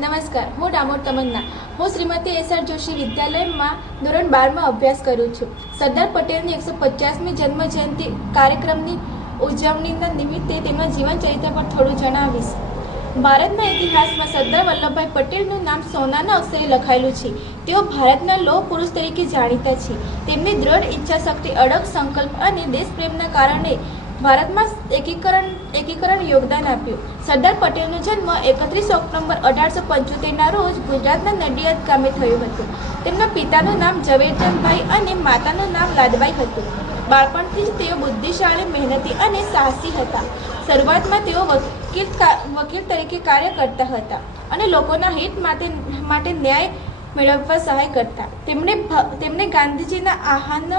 નમસ્કાર, હું ડામોર તમન્ના. હું શ્રીમતી એસ આર જોશી વિદ્યાલયમાં ધોરણ 12માં અભ્યાસ કરું છું. સરદાર પટેલની 150મી જન્મ જયંતિ કાર્યક્રમની ઉજવણીના નિમિત્તે તેમના જીવન ચરિત્ર પર થોડું જણાવીશ. ભારતના ઇતિહાસમાં સરદાર વલ્લભભાઈ પટેલનું નામ સોનાના અક્ષરે લખાયેલું છે. તેઓ ભારતના લોહ પુરુષ તરીકે જાણીતા છે. તેમની દ્રઢ ઈચ્છાશક્તિ, અડગ સંકલ્પ અને દેશપ્રેમના કારણે ભારતમાં એકીકરણ યોગદાન આપ્યું. સરદાર પટેલનો જન્મ 31 ઓક્ટોબર 1875ના રોજ ગુજરાતના નડિયાદ ગામે થયો હતો. તેમના પિતાનું નામ ઝવેરચંદભાઈ અને માતાનું નામ લાડબાઈ હતું. બાળપણથી જ તેઓ બુદ્ધિશાળી, મહેનતી અને સાહસી હતા. શરૂઆતમાં તેઓ વકીલ તરીકે કાર્ય કરતા હતા અને લોકોના હિત માટે ન્યાય મેળવવા સહાય કરતા. તેમણે ગાંધીજીના આહ્વાન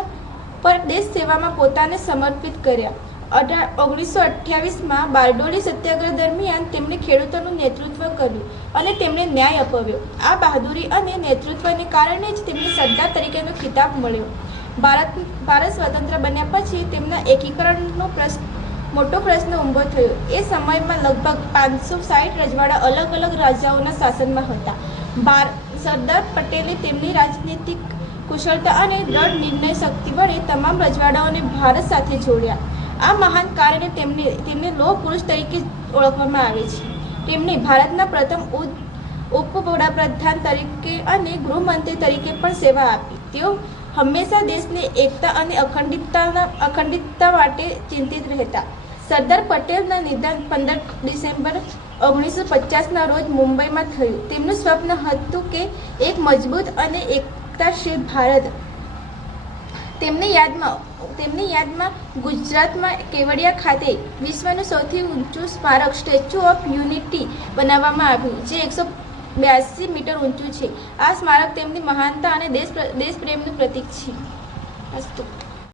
પર દેશ સેવામાં પોતાને સમર્પિત કર્યા. 1928માં બારડોલી સત્યાગ્રહ દરમિયાન તેમણે ખેડૂતોનું નેતૃત્વ કર્યું અને તેમને ન્યાય અપાવ્યો. આ બહાદુરી અને નેતૃત્વને કારણે જ તેમને સરદાર તરીકેનો ખિતાબ મળ્યો. ભારત સ્વતંત્ર બન્યા પછી તેમના એકીકરણનો મોટો પ્રશ્ન ઊભો થયો. એ સમયમાં લગભગ 560 રજવાડા અલગ અલગ રાજાઓના શાસનમાં હતા. સરદાર પટેલે તેમની રાજનીતિક કુશળતા અને દ્રઢ નિર્ણય શક્તિ વડે તમામ રજવાડાઓને ભારત સાથે જોડ્યા. આ મહાન કારણે તેમને લોહ પુરુષ તરીકે ઓળખવામાં આવે છે. તેમણે ભારતના પ્રથમ ઉપવડાપ્રધાન તરીકે અને ગૃહમંત્રી તરીકે પણ સેવા આપી. તેઓ હંમેશા દેશની એકતા અને અખંડિતતા માટે ચિંતિત રહેતા. સરદાર પટેલના નિધન 15 ડિસેમ્બર 1950ના રોજ મુંબઈમાં થયું. તેમનું સ્વપ્ન હતું કે એક મજબૂત અને એકતાશીલ ભારત. તેમની યાદમાં ગુજરાતમાં કેવડિયા ખાતે વિશ્વનું સૌથી ઊંચું સ્મારક સ્ટેચ્યુ ઓફ યુનિટી બનાવવામાં આવ્યું, જે 182 મીટર ઊંચું છે. આ સ્મારક તેમની મહાનતા અને દેશપ્રેમનું પ્રતીક છે. અસ્તુ.